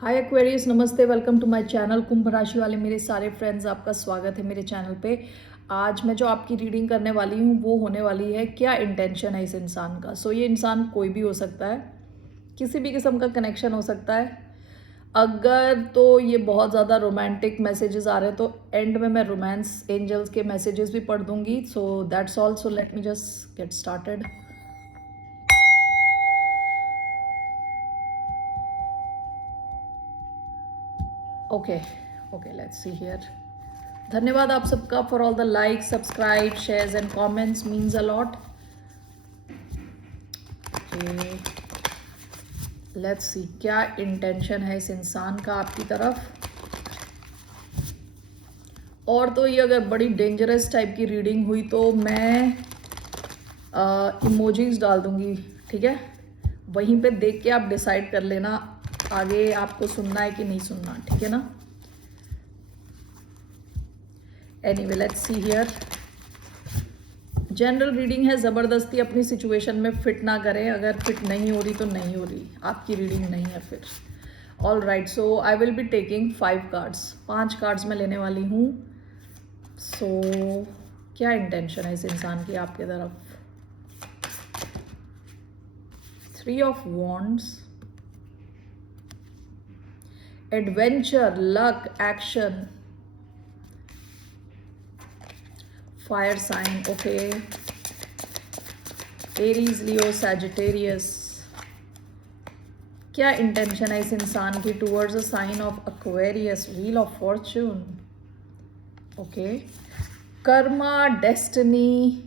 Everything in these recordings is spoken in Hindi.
हाय एक्वेरियस, नमस्ते, वेलकम टू माय चैनल। कुंभ राशि वाले मेरे सारे फ्रेंड्स, आपका स्वागत है मेरे चैनल पे। आज मैं जो आपकी रीडिंग करने वाली हूँ वो होने वाली है क्या इंटेंशन है इस इंसान का। सो ये इंसान कोई भी हो सकता है, किसी भी किस्म का कनेक्शन हो सकता है। अगर तो ये बहुत ज़्यादा रोमांटिक मैसेजेस आ रहे हैं तो एंड में मैं रोमांस एंजल्स के मैसेजेस भी पढ़ दूंगी। So that's all. So let me just get started. Okay okay, let's see here. धन्यवाद आप सबका for all the like, subscribe, shares and comments, means a lot. Let's see क्या इंटेंशन है इस इंसान का आपकी तरफ। और तो ये अगर बड़ी डेंजरस टाइप की रीडिंग हुई तो मैं इमोजीज डाल दूंगी, ठीक है। वहीं पे देख के आप डिसाइड कर लेना आगे आपको सुनना है कि नहीं सुनना, ठीक है ना। Anyway, let's see here. General reading है, ज़बरदस्ती अपनी सिचुएशन में फिट ना करें। अगर फिट नहीं हो रही तो नहीं हो रही, आपकी रीडिंग नहीं है फिर। All right, so I will be taking 5 cards. 5 cards मैं लेने वाली हूँ। सो क्या इंटेंशन है इस इंसान की आपके तरफ। 3 of wands, adventure, luck, action, fire sign, okay, Aries, Leo, Sagittarius. क्या इंटेंशन है इस इंसान की towards a sign of Aquarius, wheel of fortune, okay, karma, destiny,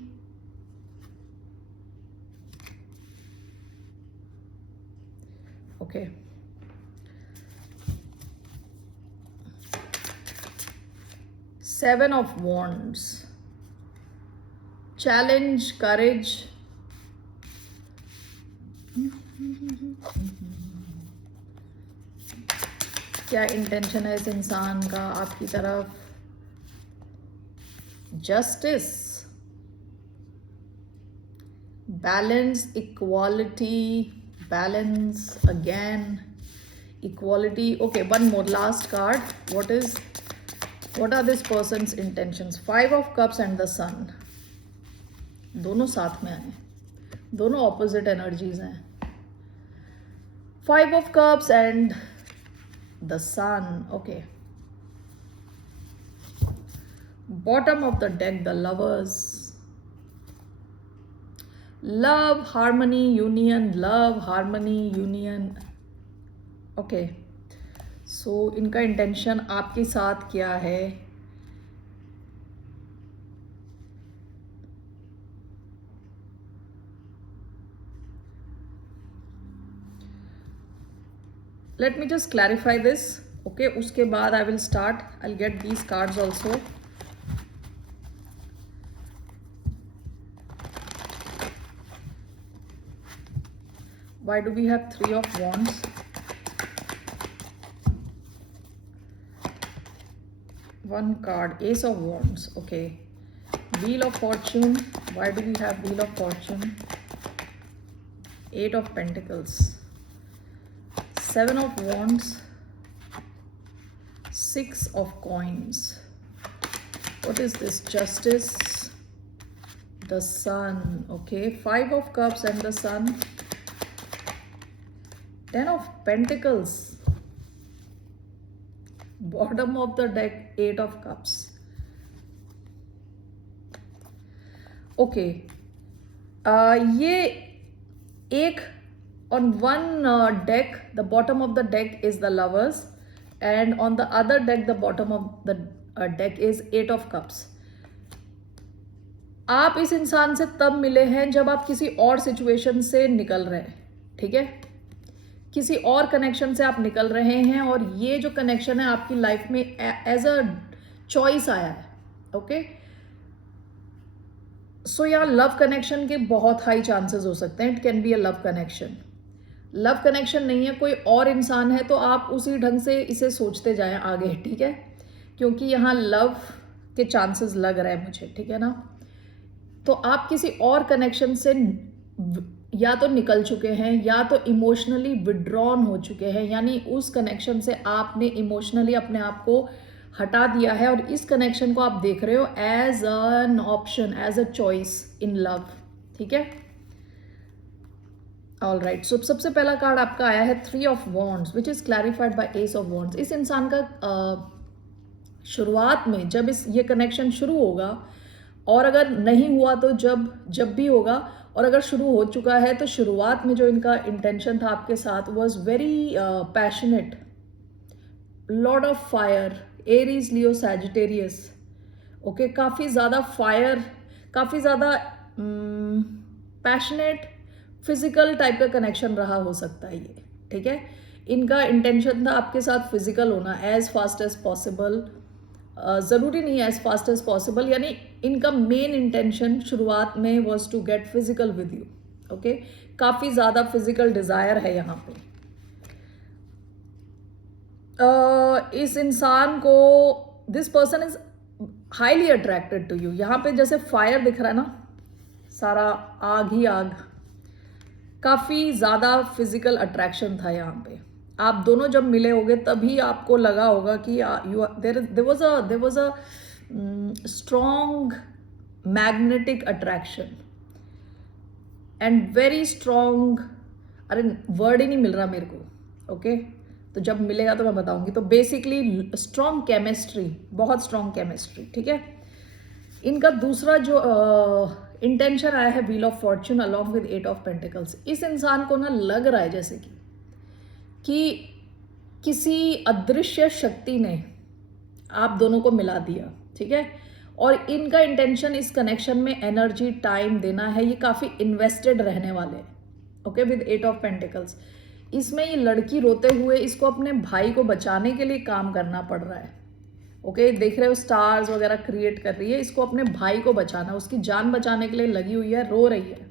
okay, seven of wands, challenge, courage, क्या इंटेंशन है इस इंसान का आपकी तरफ। Justice, balance, equality, balance again, equality, okay, one more last card. What are this person's intentions? 5 of cups and the sun, दोनों साथ में आए, दोनों ऑपोजिट एनर्जीज हैं। 5 of cups and the sun, okay. Bottom of the deck, the lovers, love, harmony, union, love, harmony, union, okay. So इनका इंटेंशन आपके साथ क्या है। Let me just clarify this, okay. उसके बाद I will start, I'll get these cards also. Why do we have 3 of wands? One card, ace of wands, okay. Wheel of fortune, why do we have wheel of fortune? 8 of pentacles, 7 of wands, 6 of coins. What is this? Justice, the sun, okay. 5 of cups and the sun, 10 of pentacles, bottom of the deck, 8 of cups, okay. ये एक on one deck, the bottom of the deck is the lovers, and on the other deck, the bottom of the deck is 8 of cups. आप इस इंसान से तब मिले हैं जब आप किसी और सिचुएशन से निकल रहे हैं, ठीक है। किसी और कनेक्शन से आप निकल रहे हैं और ये जो कनेक्शन है आपकी लाइफ में एज अ चॉइस आया है, ओके। सो यहाँ लव कनेक्शन के बहुत हाई चांसेस हो सकते हैं। It can be a love connection. Love connection नहीं है, कोई और इंसान है, तो आप उसी ढंग से इसे सोचते जाएं आगे, ठीक है। क्योंकि यहाँ लव के चांसेस लग रहे हैं मुझे, ठीक है ना। तो आप किसी और कनेक्शन से या तो निकल चुके हैं या तो इमोशनली विड्रॉन हो चुके हैं, यानी उस कनेक्शन से आपने इमोशनली अपने आप को हटा दिया है और इस कनेक्शन को आप देख रहे हो as an option, as a choice in love. ठीक है, ऑल राइट। सो सबसे पहला कार्ड आपका आया है 3 of wands which is clarified by S of wands. इस इंसान का शुरुआत में जब ये कनेक्शन शुरू होगा, और अगर नहीं हुआ तो जब भी होगा, और अगर शुरू हो चुका है तो शुरुआत में जो इनका इंटेंशन था आपके साथ was very passionate, Lord of fire, Aries, Leo, Sagittarius. Okay, काफ़ी ज़्यादा फायर, काफ़ी ज़्यादा पैशनेट, फिजिकल टाइप का कनेक्शन रहा हो सकता है ये। ठीक है, इनका इंटेंशन था आपके साथ फिजिकल होना एज फास्ट एज पॉसिबल। ज़रूरी नहीं है एज फास्ट एज पॉसिबल, यानी इनका मेन इंटेंशन शुरुआत में was to get physical with you. Okay, काफ़ी ज़्यादा फिजिकल डिज़ायर है यहाँ पे। इस इंसान को, this person is highly attracted to you. यहाँ पे जैसे फायर दिख रहा है ना, सारा आग ही आग, काफ़ी ज़्यादा फिजिकल अट्रैक्शन था यहाँ पे। आप दोनों जब मिले होगे तभी आपको लगा होगा कि there was a strong magnetic attraction and very strong, अरे वर्ड ही नहीं मिल रहा मेरे को। ओके, तो जब मिलेगा तो मैं बताऊंगी। तो बेसिकली स्ट्रॉन्ग केमिस्ट्री, बहुत स्ट्रॉन्ग केमिस्ट्री। ठीक है, इनका दूसरा जो इंटेंशन आया है wheel of Fortune along with 8 of pentacles. इस इंसान को ना लग रहा है जैसे कि किसी अदृश्य शक्ति ने आप दोनों को मिला दिया। ठीक है, और इनका इंटेंशन इस कनेक्शन में एनर्जी, टाइम देना है। ये काफ़ी इन्वेस्टेड रहने वाले हैं। Okay, with 8 of pentacles. इसमें ये लड़की रोते हुए इसको अपने भाई को बचाने के लिए काम करना पड़ रहा है। ओके, देख रहे हो स्टार्स वगैरह क्रिएट कर रही है, इसको अपने भाई को बचाना, उसकी जान बचाने के लिए लगी हुई है, रो रही है,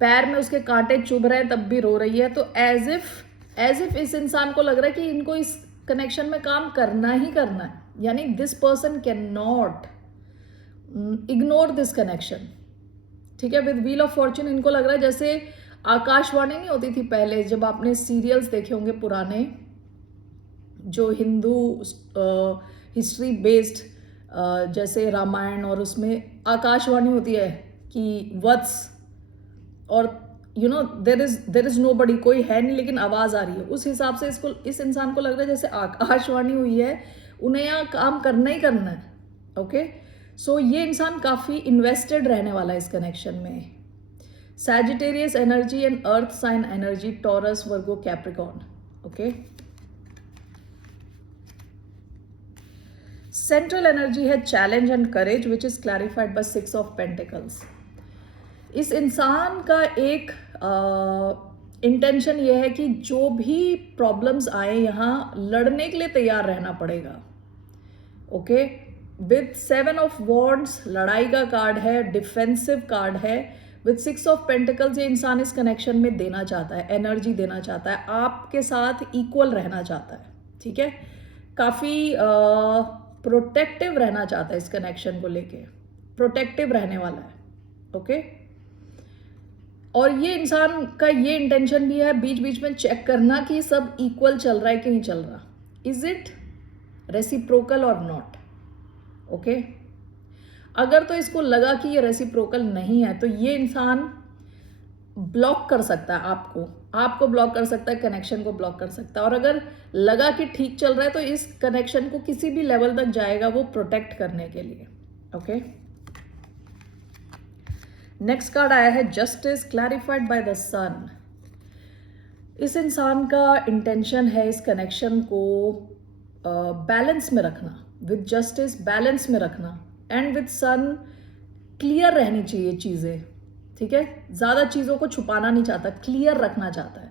पैर में उसके कांटे चुभ रहे हैं तब भी रो रही है। तो एज इफ इस इंसान को लग रहा है कि इनको इस कनेक्शन में काम करना ही करना है, यानी this person can not ignore this connection. ठीक है, विद व्हील ऑफ फॉर्च्यून इनको लग रहा है जैसे आकाशवाणी नहीं होती थी पहले, जब आपने सीरियल्स देखे होंगे पुराने, जो हिंदू हिस्ट्री बेस्ड, जैसे रामायण, और उसमें आकाशवाणी होती है कि वत्स, और you know there is nobody, कोई है नहीं लेकिन आवाज़ आ रही है। उस हिसाब से इस इंसान को लग रहा है जैसे आकाशवाणी हुई है, उन्हें यहाँ काम करना ही करना है। ओके, सो ये इंसान काफ़ी इन्वेस्टेड रहने वाला है इस कनेक्शन में। Sagittarius energy and earth sign energy, Taurus, Virgo, Capricorn. Okay, central energy है challenge and courage which is clarified by 6 of pentacles. इस इंसान का एक इंटेंशन ये है कि जो भी प्रॉब्लम्स आए यहाँ लड़ने के लिए तैयार रहना पड़ेगा। ओके, विद 7 ऑफ वॉन्ड्स लड़ाई का कार्ड है, डिफेंसिव कार्ड है। विद 6 ऑफ पेंटिकल्स ये इंसान इस कनेक्शन में देना चाहता है, एनर्जी देना चाहता है, आपके साथ इक्वल रहना चाहता है। ठीक है, काफ़ी प्रोटेक्टिव रहना चाहता है, इस कनेक्शन को लेके प्रोटेक्टिव रहने वाला है। ओके, और ये इंसान का ये इंटेंशन भी है बीच बीच में चेक करना कि सब इक्वल चल रहा है कि नहीं चल रहा, इज इट रेसिप्रोकल और नॉट। ओके, अगर तो इसको लगा कि ये रेसिप्रोकल नहीं है तो ये इंसान ब्लॉक कर सकता है, आपको ब्लॉक कर सकता है, कनेक्शन को ब्लॉक कर सकता है। और अगर लगा कि ठीक चल रहा है तो इस कनेक्शन को किसी भी लेवल तक जाएगा वो प्रोटेक्ट करने के लिए। ओके, नेक्स्ट कार्ड आया है जस्टिस, क्लैरिफाइड बाय द सन। इस इंसान का इंटेंशन है इस कनेक्शन को बैलेंस में रखना, विद जस्टिस बैलेंस में रखना, एंड विद सन क्लियर रहनी चाहिए चीज़ें। ठीक है, ज़्यादा चीज़ों को छुपाना नहीं चाहता, क्लियर रखना चाहता है।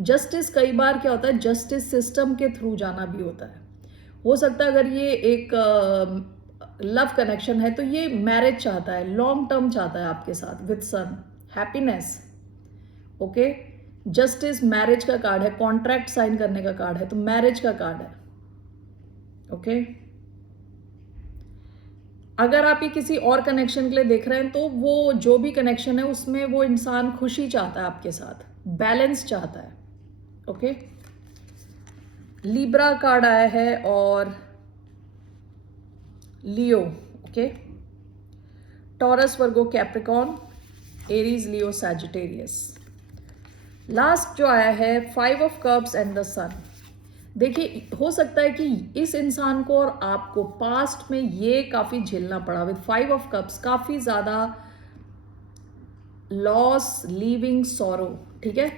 जस्टिस कई बार क्या होता है, जस्टिस सिस्टम के थ्रू जाना भी होता है। हो सकता है अगर ये एक लव कनेक्शन है तो ये मैरिज चाहता है, लॉन्ग टर्म चाहता है आपके साथ, with sun happiness. Okay, justice marriage का कार्ड है, कॉन्ट्रैक्ट साइन करने का कार्ड है, तो मैरिज का कार्ड है। ओके, अगर आप ये किसी और कनेक्शन के लिए देख रहे हैं तो वो जो भी कनेक्शन है उसमें वो इंसान खुशी चाहता है आपके साथ, बैलेंस चाहता है। ओके, लिब्रा कार्ड आया है और लियो। Okay, taurus, Virgo, Capricorn, Aries, Leo, Sagittarius. Last जो आया है 5 ऑफ कप्स एंड द सन। देखिए, हो सकता है कि इस इंसान को और आपको पास्ट में ये काफी झेलना पड़ा विद 5 ऑफ कप्स, काफी ज्यादा लॉस, लीविंग, सॉरो। ठीक है,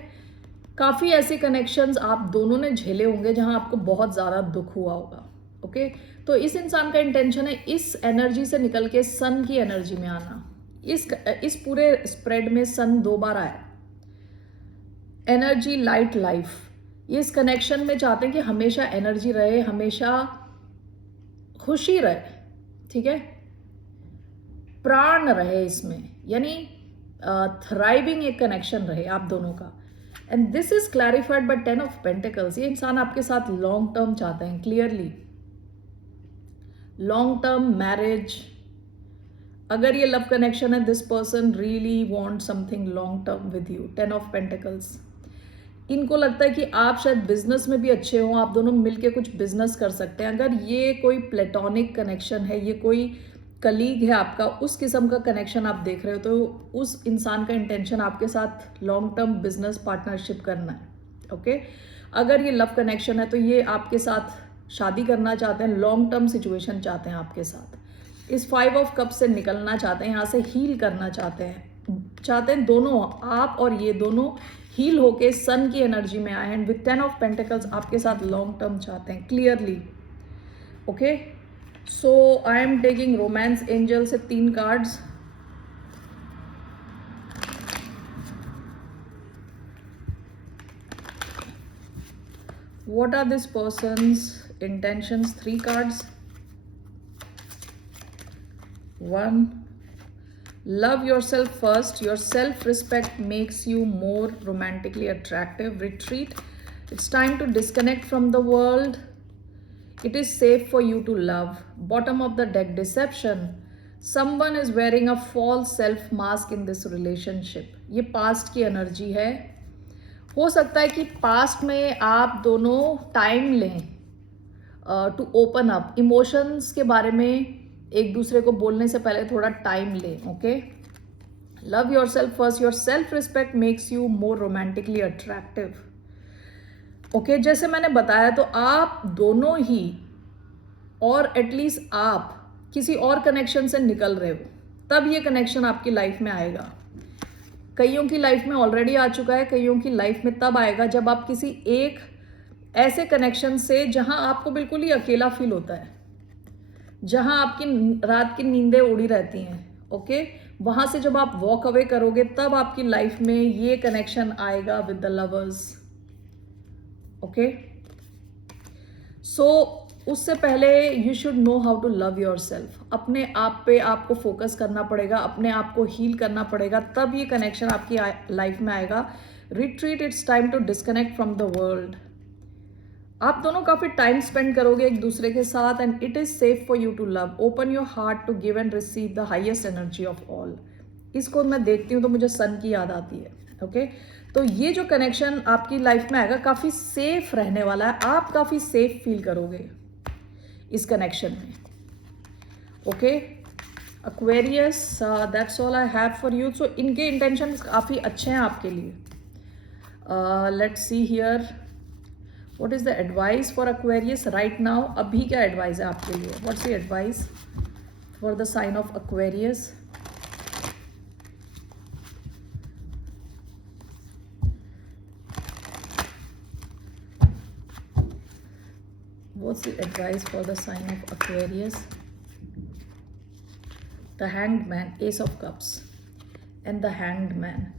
काफी ऐसे कनेक्शंस आप दोनों ने झेले होंगे जहां आपको बहुत ज्यादा दुख हुआ होगा। ओके, तो इस इंसान का इंटेंशन है इस एनर्जी से निकल के सन की एनर्जी में आना। इस पूरे स्प्रेड में सन 2 बार आया। Energy, light, life. ये इस कनेक्शन में चाहते हैं कि हमेशा एनर्जी रहे, हमेशा खुशी रहे। ठीक है, प्राण रहे इसमें, यानी थ्राइविंग एक कनेक्शन रहे आप दोनों का। And this is clarified by 10 of pentacles. ये इंसान आपके साथ लॉन्ग टर्म चाहते हैं, क्लियरली लॉन्ग टर्म मैरिज। अगर ये लव कनेक्शन है, this person really want something long term with you. 10 of pentacles. इनको लगता है कि आप शायद बिजनेस में भी अच्छे हो, आप दोनों मिलके कुछ बिजनेस कर सकते हैं। अगर ये कोई प्लेटोनिक कनेक्शन है, ये कोई कलीग है आपका, उस किस्म का कनेक्शन आप देख रहे हो, तो उस इंसान का इंटेंशन आपके साथ लॉन्ग टर्म बिजनेस पार्टनरशिप करना है। ओके, अगर ये लव कनेक्शन है तो ये आपके साथ शादी करना चाहते हैं, लॉन्ग टर्म सिचुएशन चाहते हैं आपके साथ। इस 5 ऑफ कप से निकलना चाहते हैं, यहाँ से हील करना चाहते हैं दोनों, आप और ये दोनों हील होके सन की एनर्जी में आए हैं। विद 10 ऑफ पेंटिकल्स आपके साथ लॉन्ग टर्म चाहते हैं, clearly. Okay, so I am taking romance angel से 3 cards. What are this person's intentions? 3 cards. 1, love yourself first. Your self-respect makes you more romantically attractive. Retreat. It's time to disconnect from the world. It is safe for you to love. Bottom of the deck, deception. Someone is wearing a false self mask in this relationship. ये past की energy है। हो सकता है कि past में आप दोनों time लें to open up. Emotions के बारे में एक दूसरे को बोलने से पहले थोड़ा टाइम लें। Okay, love your self first. Your self respect makes you more romantically attractive. Okay, जैसे मैंने बताया, तो आप दोनों ही और एटलीस्ट आप किसी और कनेक्शन से निकल रहे हो, तब ये कनेक्शन आपकी लाइफ में आएगा। कईयों की लाइफ में ऑलरेडी आ चुका है, कईयों की लाइफ में तब आएगा जब आप किसी एक ऐसे कनेक्शन से, जहां आपको बिल्कुल ही अकेला फील होता है, जहां आपकी रात की नींदें उड़ी रहती हैं। ओके, वहां से जब आप वॉक अवे करोगे, तब आपकी लाइफ में ये कनेक्शन आएगा with the lovers. Okay, so उससे पहले you should know how to love yourself. अपने आप पे आपको फोकस करना पड़ेगा, अपने आप को हील करना पड़ेगा, तब ये कनेक्शन आपकी लाइफ में आएगा। Retreat, it's time to disconnect from the world. आप दोनों काफी टाइम स्पेंड करोगे एक दूसरे के साथ। And it is safe for you to love. Open your heart to give and receive the highest energy of all. इसको मैं देखती हूँ तो मुझे सन की याद आती है। ओके, तो ये जो कनेक्शन आपकी लाइफ में आएगा, काफी सेफ रहने वाला है। आप काफी सेफ फील करोगे इस कनेक्शन में। Okay, Aquarius, that's all I have for you. So इनके इंटेंशन काफी अच्छे हैं आपके लिए। Let's see here, What is the advice for Aquarius right now? अभी क्या एडवाइस है आपके लिए? What's the advice for the sign of Aquarius? What's the advice for the sign of Aquarius? The Hanged Man, Ace of Cups and the Hanged Man.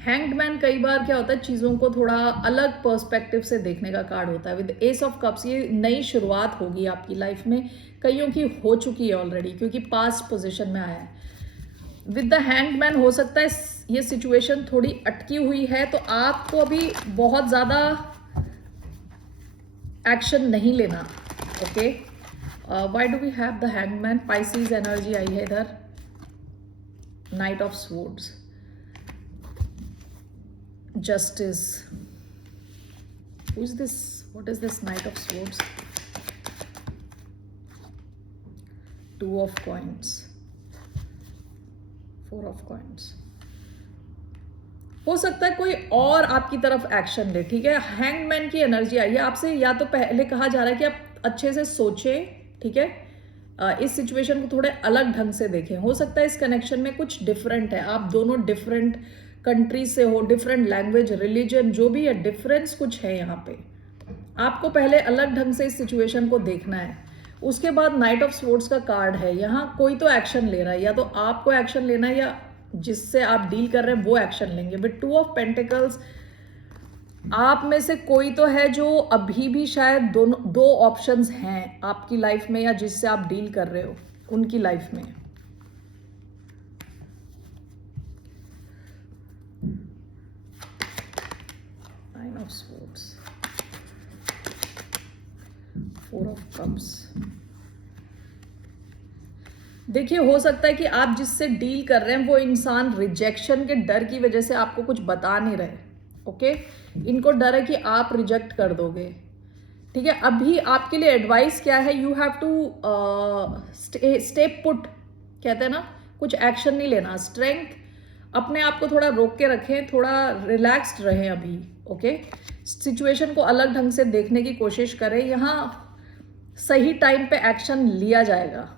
Hanged man कई बार क्या होता है, चीज़ों को थोड़ा अलग पर्सपेक्टिव से देखने का कार्ड होता है। विद एस ऑफ कप्स ये नई शुरुआत होगी आपकी लाइफ में, कईयों की हो चुकी है ऑलरेडी, क्योंकि पास्ट पोजीशन में आया है। विद द हैंग्ड मैन हो सकता है ये सिचुएशन थोड़ी अटकी हुई है, तो आपको अभी बहुत ज़्यादा एक्शन नहीं लेना। Okay, why do we have the hangman? Pisces energy आई है इधर, knight of swords, justice, who is this? What is this knight of swords? Two of coins, four of coins. हो सकता है कोई और आपकी तरफ एक्शन ले, ठीक है। हैंगमैन की एनर्जी आई है आपसे, या तो पहले कहा जा रहा है कि आप अच्छे से सोचें, ठीक है, इस सिचुएशन को थोड़े अलग ढंग से देखें। हो सकता है इस कनेक्शन में कुछ डिफरेंट है, आप दोनों डिफरेंट कंट्री से हो, डिफरेंट लैंग्वेज, रिलीजन, जो भी है, डिफरेंस कुछ है यहाँ पे। आपको पहले अलग ढंग से इस सिचुएशन को देखना है। उसके बाद नाइट ऑफ स्वॉर्ड्स का कार्ड है, यहाँ कोई तो एक्शन ले रहा है, या तो आपको एक्शन लेना है या जिससे आप डील कर रहे हैं वो एक्शन लेंगे। विद टू ऑफ पेंटिकल्स, आप में से कोई तो है जो अभी भी शायद दो ऑप्शंस हैं आपकी लाइफ में, या जिससे आप डील कर रहे हो उनकी लाइफ में। Nine of swords, four of cups. देखिए, हो सकता है कि आप जिससे डील कर रहे हैं वो इंसान रिजेक्शन के डर की वजह से आपको कुछ बता नहीं रहे, ओके। इनको डर है कि आप रिजेक्ट कर दोगे, ठीक है। अभी आपके लिए एडवाइस क्या है? You have to stay put, कहते हैं ना, कुछ एक्शन नहीं लेना। स्ट्रेंथ, अपने आप को थोड़ा रोक के रखें, थोड़ा रिलैक्स्ड रहें अभी, ओके। सिचुएशन को अलग ढंग से देखने की कोशिश करें, यहाँ सही टाइम पे एक्शन लिया जाएगा,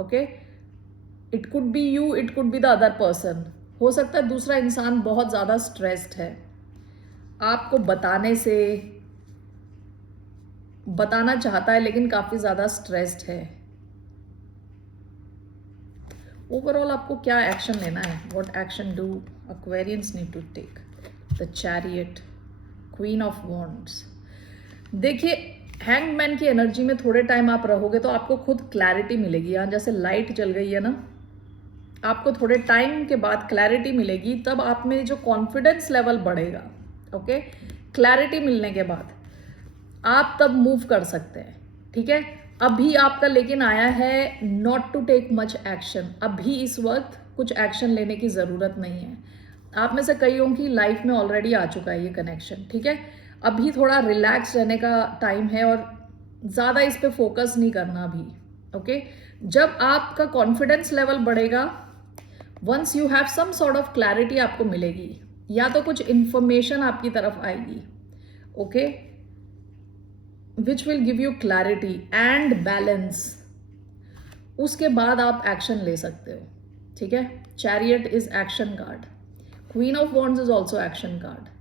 okay. It could be you, it could be the other person. हो सकता है दूसरा इंसान बहुत ज़्यादा स्ट्रेस्ड है, आपको बताना चाहता है लेकिन काफ़ी ज़्यादा स्ट्रेस्ड है। ओवरऑल आपको क्या एक्शन लेना है? What action do Aquarians need to take? The chariot, queen of wands. देखिए, हैंगमैन की एनर्जी में थोड़े टाइम आप रहोगे तो आपको खुद क्लैरिटी मिलेगी। यहाँ जैसे लाइट जल गई है ना, आपको थोड़े टाइम के बाद क्लैरिटी मिलेगी, तब आप में जो कॉन्फिडेंस लेवल बढ़ेगा, ओके। क्लैरिटी मिलने के बाद आप तब मूव कर सकते हैं, ठीक है। अभी आपका लेकिन आया है not to take much action. अभी इस वक्त कुछ एक्शन लेने की ज़रूरत नहीं है। आप में से कईयों की लाइफ में ऑलरेडी आ चुका है ये कनेक्शन, ठीक है। अभी थोड़ा रिलैक्स रहने का टाइम है और ज़्यादा इस पे फोकस नहीं करना अभी, ओके। जब आपका कॉन्फिडेंस लेवल बढ़ेगा, once you have some sort of clarity आपको मिलेगी, या तो कुछ इंफॉर्मेशन आपकी तरफ आएगी, okay, which will give you clarity and balance. उसके बाद आप एक्शन ले सकते हो, ठीक है। Chariot is action card, queen of wands is also action card.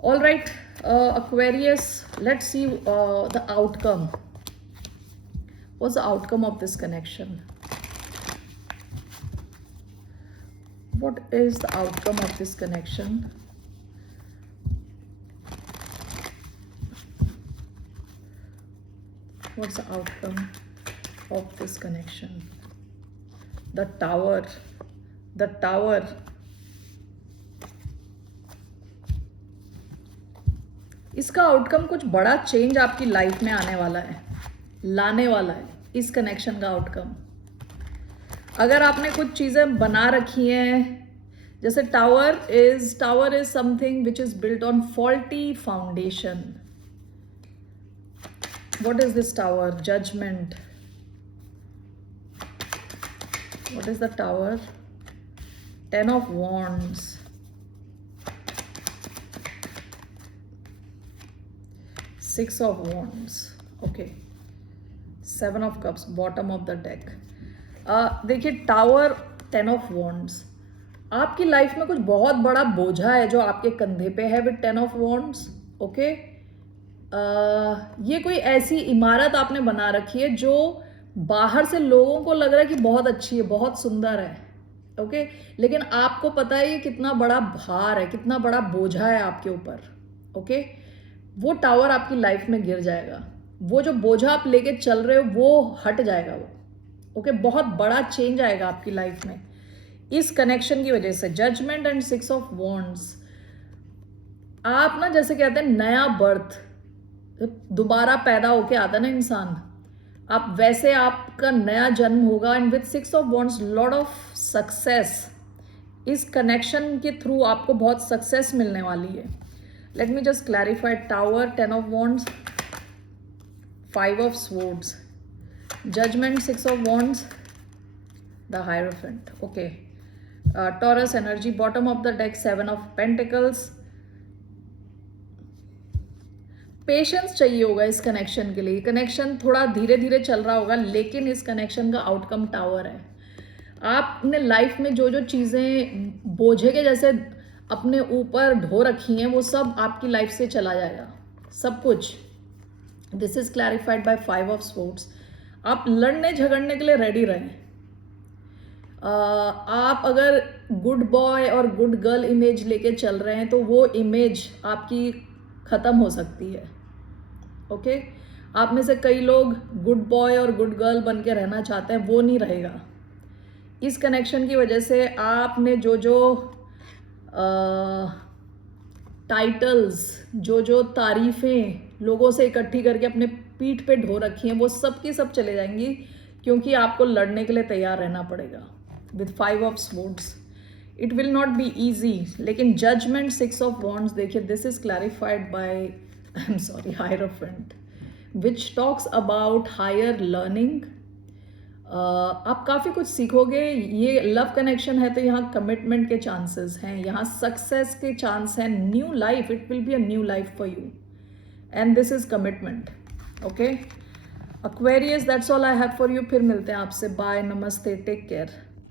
All right, Aquarius, let's see the outcome. What's the outcome of this connection? What is the outcome of this connection? What's the outcome of this connection? The Tower. The Tower. इसका आउटकम कुछ बड़ा चेंज आपकी लाइफ में आने वाला है, लाने वाला है इस कनेक्शन का आउटकम। अगर आपने कुछ चीज़ें बना रखी हैं, जैसे tower is something which is built on faulty foundation. What is this tower? Judgement. What is the tower? 10 of wands, 6 of wands, okay, 7 of cups, bottom of the deck। देखिए, टावर, 10 of wands, आपकी लाइफ में कुछ बहुत बड़ा बोझा है जो आपके कंधे पे है विद 10 of wands, ओके। ये कोई ऐसी इमारत आपने बना रखी है जो बाहर से लोगों को लग रहा है कि बहुत अच्छी है, बहुत सुंदर है, ओके, लेकिन आपको पता है ये कितना बड़ा भार है, कितना बड़ा बोझा है आपके ऊपर, ओके। वो टावर आपकी लाइफ में गिर जाएगा, वो जो बोझा आप लेके चल रहे हो वो हट जाएगा, वो, ओके। बहुत बड़ा चेंज आएगा आपकी लाइफ में इस कनेक्शन की वजह से। जजमेंट एंड 6 ऑफ वॉन्ड्स, आप ना जैसे कहते हैं नया बर्थ, दोबारा पैदा होके आता ना इंसान, आप वैसे आपका नया जन्म होगा। And with 6 of wands lot of success, इस कनेक्शन के थ्रू आपको बहुत सक्सेस मिलने वाली है। Let me just clarify. Tower, 10 of wands, 5 of swords, judgement, 6 of wands, the hierophant. Okay, Taurus energy, bottom of the deck 7 of pentacles. Patience चाहिए होगा इस कनेक्शन के लिए। कनेक्शन थोड़ा धीरे धीरे चल रहा होगा, लेकिन इस कनेक्शन का आउटकम टावर है। आपने लाइफ में जो जो चीज़ें बोझे के जैसे अपने ऊपर ढो रखी हैं, वो सब आपकी लाइफ से चला जाएगा, सब कुछ। This is clarified by 5 of swords. आप लड़ने झगड़ने के लिए रेडी रहें। आप अगर गुड बॉय और गुड गर्ल इमेज लेके चल रहे हैं तो वो इमेज आपकी ख़त्म हो सकती है। ओके, आप में से कई लोग गुड बॉय और गुड गर्ल बन के रहना चाहते हैं, वो नहीं रहेगा। इस कनेक्शन की वजह से आपने जो जो टाइटल्स, जो जो तारीफ़ें लोगों से इकट्ठी करके अपने पीठ पे ढो रखी हैं, वो सब की सब चले जाएंगी, क्योंकि आपको लड़ने के लिए तैयार रहना पड़ेगा। With 5 of swords it will not be easy. लेकिन जजमेंट, 6 ऑफ वॉन्ड्स, देखिए this is clarified by hierophant, which talks about higher learning. आप काफ़ी कुछ सीखोगे। ये लव कनेक्शन है तो यहाँ कमिटमेंट के चांसेस हैं, यहाँ सक्सेस के चांस हैं, new life, it will be a new life for you, and this is commitment. Okay, Aquarius, that's all I have for you. फिर मिलते हैं आपसे। बाय, नमस्ते, टेक केयर।